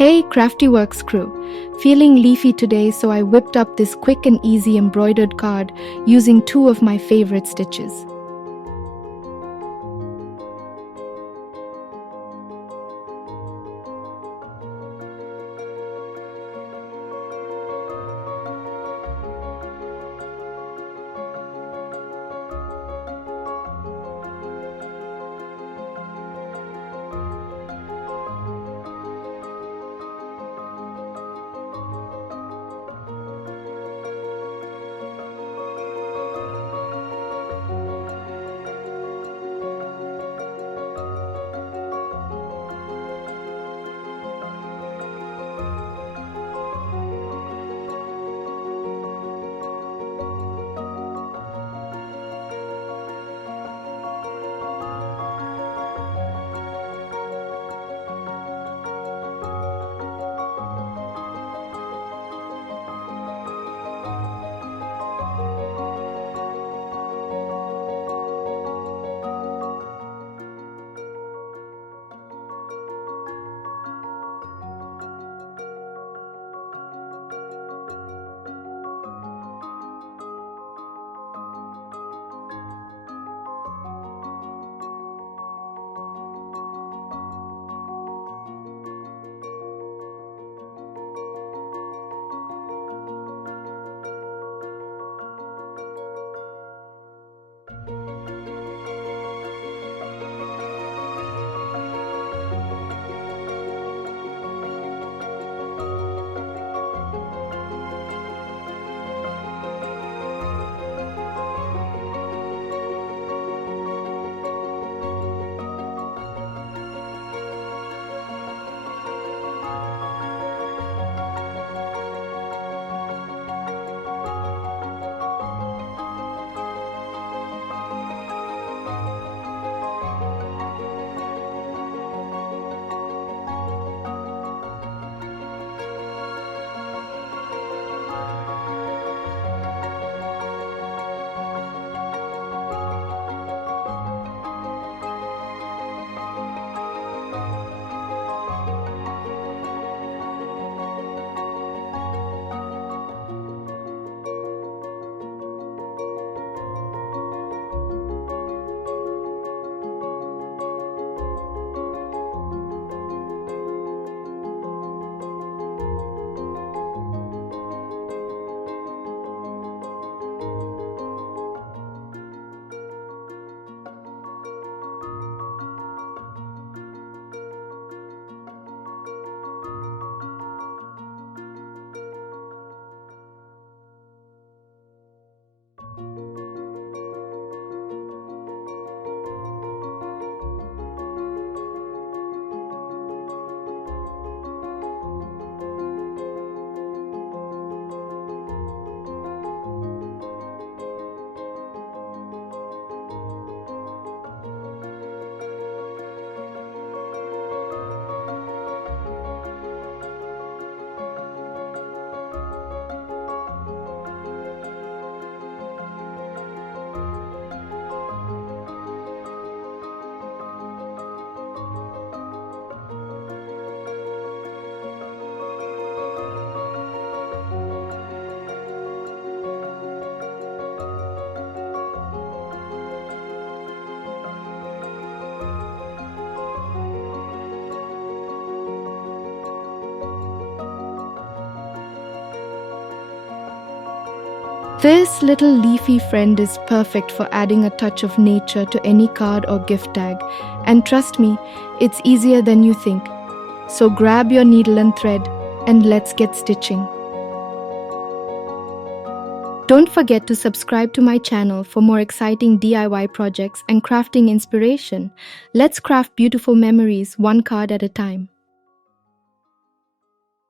Hey CraftiWorks crew! Feeling leafy today, so I whipped up this quick and easy embroidered card using two of my favorite stitches. This little leafy friend is perfect for adding a touch of nature to any card or gift tag, and trust me, it's easier than you think. So grab your needle and thread and let's get stitching. Don't forget to subscribe to my channel for more exciting DIY projects and crafting inspiration. Let's craft beautiful memories one card at a time.